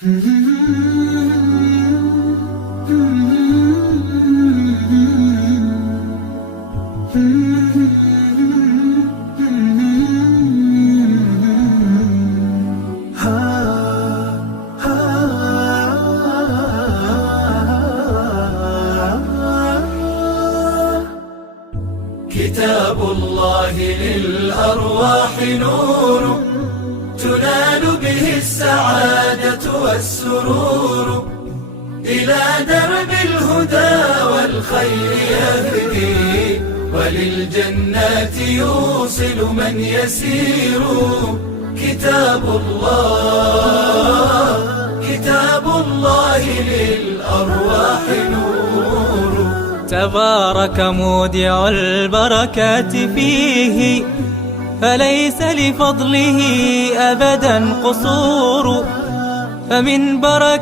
كتاب الله للأرواح نور، تنال به السعادة والسرور، إلى درب الهدى والخير يهدي، وللجنات يوصل من يسير. كتاب الله للأرواح نور. تبارك مودع البركات فيه، فليس لفضله أبدا قصور، فمن بركة